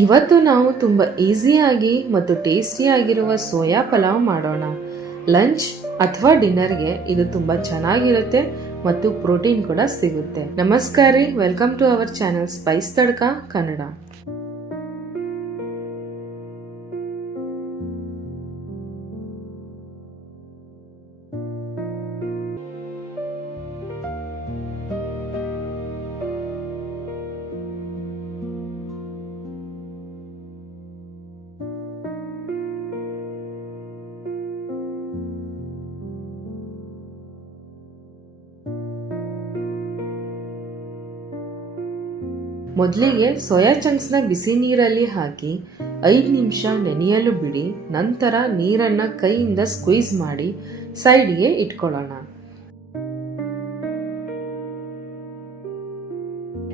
ಇವತ್ತು ನಾವು ತುಂಬ ಈಸಿಯಾಗಿ ಮತ್ತು ಟೇಸ್ಟಿಯಾಗಿರುವ ಸೋಯಾ ಪಲಾವ್ ಮಾಡೋಣ. ಲಂಚ್ ಅಥವಾ ಡಿನ್ನರ್ಗೆ ಇದು ತುಂಬ ಚೆನ್ನಾಗಿರುತ್ತೆ ಮತ್ತು ಪ್ರೋಟೀನ್ ಕೂಡ ಸಿಗುತ್ತೆ. ನಮಸ್ಕಾರ ರೀ, welcome to our channel Spice Tadka Kannada. ಮೊದಲಿಗೆ ಸೋಯಾ ಚಂಕ್ಸ್ನ ಬಿಸಿ ನೀರಲ್ಲಿ ಹಾಕಿ 5 ನಿಮಿಷ ನೆನೆಯಲು ಬಿಡಿ. ನಂತರ ನೀರನ್ನು ಕೈಯಿಂದ ಸ್ಕ್ವೀಸ್ ಮಾಡಿ ಸೈಡ್ಗೆ ಇಟ್ಕೊಳ್ಳೋಣ.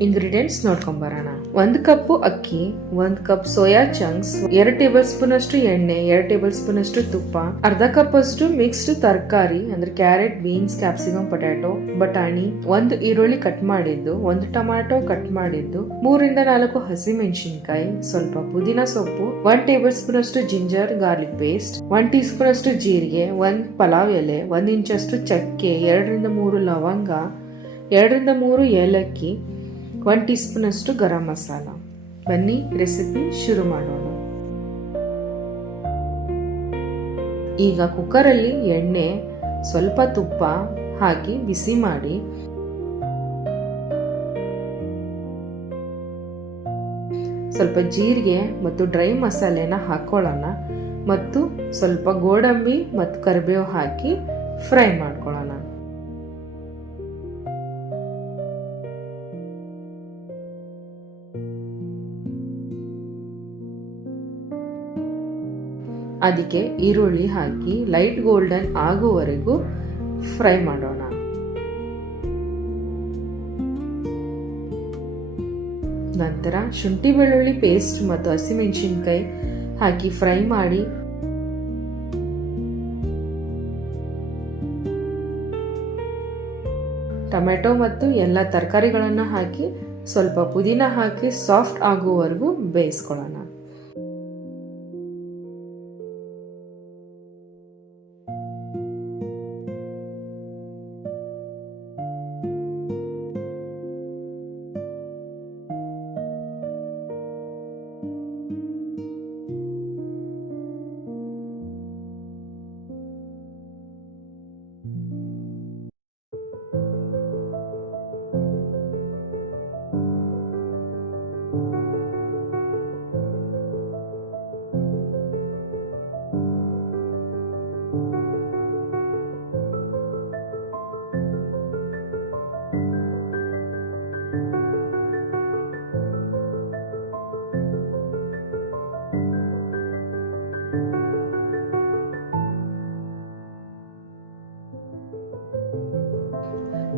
ಇಂಗ್ರೀಡಿಯೆಂಟ್ಸ್ ನೋಡ್ಕೊಂಬರೋಣ. 1 ಕಪ್ ಅಕ್ಕಿ, 1 cup soya chunks, 2 table spoon ಅಷ್ಟು ಎಣ್ಣೆ, 2 ಟೇಬಲ್ ಸ್ಪೂನ್ ಅಷ್ಟು ತುಪ್ಪ, ಅರ್ಧ ಕಪ್ ಅಷ್ಟು ಮಿಕ್ಸ್ಡ್ ತರಕಾರಿ ಅಂದ್ರೆ ಕ್ಯಾರೆಟ್, ಬೀನ್ಸ್, ಕ್ಯಾಪ್ಸಿಕಮ್, ಪೊಟ್ಯಾಟೊ, ಬಟಾಣಿ, 1 ಈರುಳ್ಳಿ ಕಟ್ ಮಾಡಿದ್ದು, 1 ಟೊಮ್ಯಾಟೊ ಕಟ್ ಮಾಡಿದ್ದು, 3 ರಿಂದ 4 ಹಸಿಮೆಣಸಿನಕಾಯಿ, ಸ್ವಲ್ಪ ಪುದೀನ ಸೊಪ್ಪು, 1 ಟೇಬಲ್ ಸ್ಪೂನ್ ಅಷ್ಟು ginger garlic paste, 1 tea spoon ಅಷ್ಟು ಜೀರಿಗೆ, 1 ಪಲಾವ್ ಎಲೆ, 1 ಇಂಚ್ ಅಷ್ಟು ಚಕ್ಕೆ, 2 ರಿಂದ 3 ಲವಂಗ, 2 ರಿಂದ 3 ಏಲಕ್ಕಿ, 1 ಟೀ ಸ್ಪೂನ್ ಅಷ್ಟು ಗರಂ ಮಸಾಲ. ಬನ್ನಿ ರೆಸಿಪಿ ಶುರು ಮಾಡೋಣ. ಈಗ ಕುಕ್ಕರಲ್ಲಿ ಎಣ್ಣೆ, ಸ್ವಲ್ಪ ತುಪ್ಪ ಹಾಕಿ ಬಿಸಿ ಮಾಡಿ ಸ್ವಲ್ಪ ಜೀರಿಗೆ ಮತ್ತು ಡ್ರೈ ಮಸಾಲೆನ ಹಾಕೊಳ್ಳೋಣ ಮತ್ತು ಸ್ವಲ್ಪ ಗೋಡಂಬಿ ಮತ್ತು ಕರಿಬೇವು ಹಾಕಿ ಫ್ರೈ ಮಾಡ್ಕೊಳ್ಳೋಣ. ಅದಕ್ಕೆ ಈರುಳ್ಳಿ ಹಾಕಿ ಲೈಟ್ ಗೋಲ್ಡನ್ ಆಗುವವರೆಗೂ ಫ್ರೈ ಮಾಡೋಣ. ನಂತರ ಶುಂಠಿ ಬೆಳ್ಳುಳ್ಳಿ ಪೇಸ್ಟ್ ಮತ್ತು ಹಸಿಮೆಣಸಿನಕಾಯಿ ಹಾಕಿ ಫ್ರೈ ಮಾಡಿ ಟೊಮೆಟೊ ಮತ್ತು ಎಲ್ಲ ತರಕಾರಿಗಳನ್ನು ಹಾಕಿ ಸ್ವಲ್ಪ ಪುದೀನ ಹಾಕಿ ಸಾಫ್ಟ್ ಆಗುವವರೆಗೂ ಬೇಯಿಸ್ಕೊಳ್ಳೋಣ.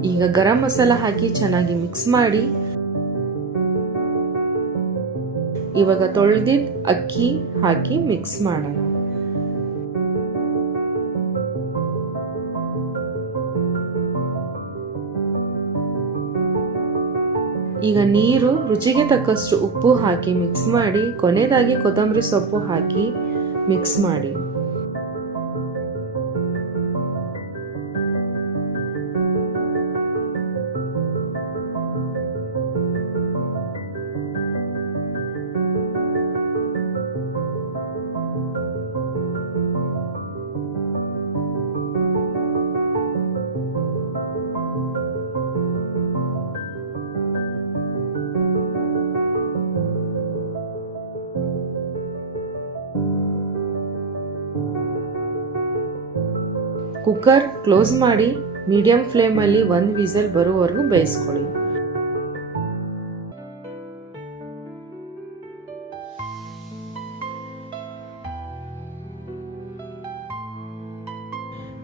ಈಗ ಗರಂ ಮಸಾಲ ಹಾಕಿ ಚೆನ್ನಾಗಿ ಮಿಕ್ಸ್ ಮಾಡಿ ಇವಾಗ ತೊಳೆದಿದ್ದ ಅಕ್ಕಿ ಹಾಕಿ ಮಿಕ್ಸ್ ಮಾಡೋಣ. ಈಗ ನೀರು, ರುಚಿಗೆ ತಕ್ಕಷ್ಟು ಉಪ್ಪು ಹಾಕಿ ಮಿಕ್ಸ್ ಮಾಡಿ ಕೊನೆಯದಾಗಿ ಕೊತ್ತಂಬರಿ ಸೊಪ್ಪು ಹಾಕಿ ಮಿಕ್ಸ್ ಮಾಡಿ. ಕುಕ್ಕರ್ ಕ್ಲೋಸ್ ಮಾಡಿ ಮೀಡಿಯಂ ಫ್ಲೇಮಲ್ಲಿ 1 ವಿಸಲ್ ಬರುವವರೆಗೂ ಬೇಯಿಸ್ಕೊಳ್ಳಿ.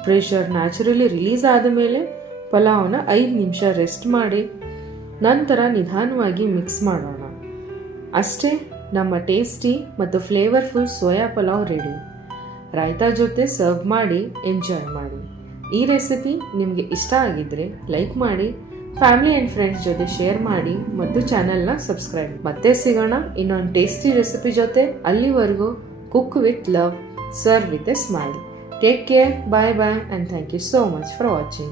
ಪ್ರೆಷರ್ ನ್ಯಾಚುರಲಿ ರಿಲೀಸ್ ಆದ ಮೇಲೆ ಪಲಾವ್ನ 5 ನಿಮಿಷ ರೆಸ್ಟ್ ಮಾಡಿ ನಂತರ ನಿಧಾನವಾಗಿ ಮಿಕ್ಸ್ ಮಾಡೋಣ. ಅಷ್ಟೇ, ನಮ್ಮ ಟೇಸ್ಟಿ ಮತ್ತು flavourful soya pulao ready. Raita ಜೊತೆ ಸರ್ವ್ ಮಾಡಿ ಎಂಜಾಯ್ ಮಾಡಿ. ಈ ರೆಸಿಪಿ ನಿಮಗೆ ಇಷ್ಟ ಆಗಿದ್ರೆ ಲೈಕ್ ಮಾಡಿ ಫ್ಯಾಮಿಲಿ ಅಂಡ್ ಫ್ರೆಂಡ್ಸ್ ಜೊತೆ ಶೇರ್ ಮಾಡಿ ಮತ್ತು ಚಾನೆಲ್ನ ಸಬ್ಸ್ಕ್ರೈಬ್. ಮತ್ತೆ ಸಿಗೋಣ ಇನ್ನೊಂದು ಟೇಸ್ಟಿ ರೆಸಿಪಿ ಜೊತೆ. ಅಲ್ಲಿವರೆಗೂ cook with love, serve with A smile. Take care, bye bye, and thank you so much for watching.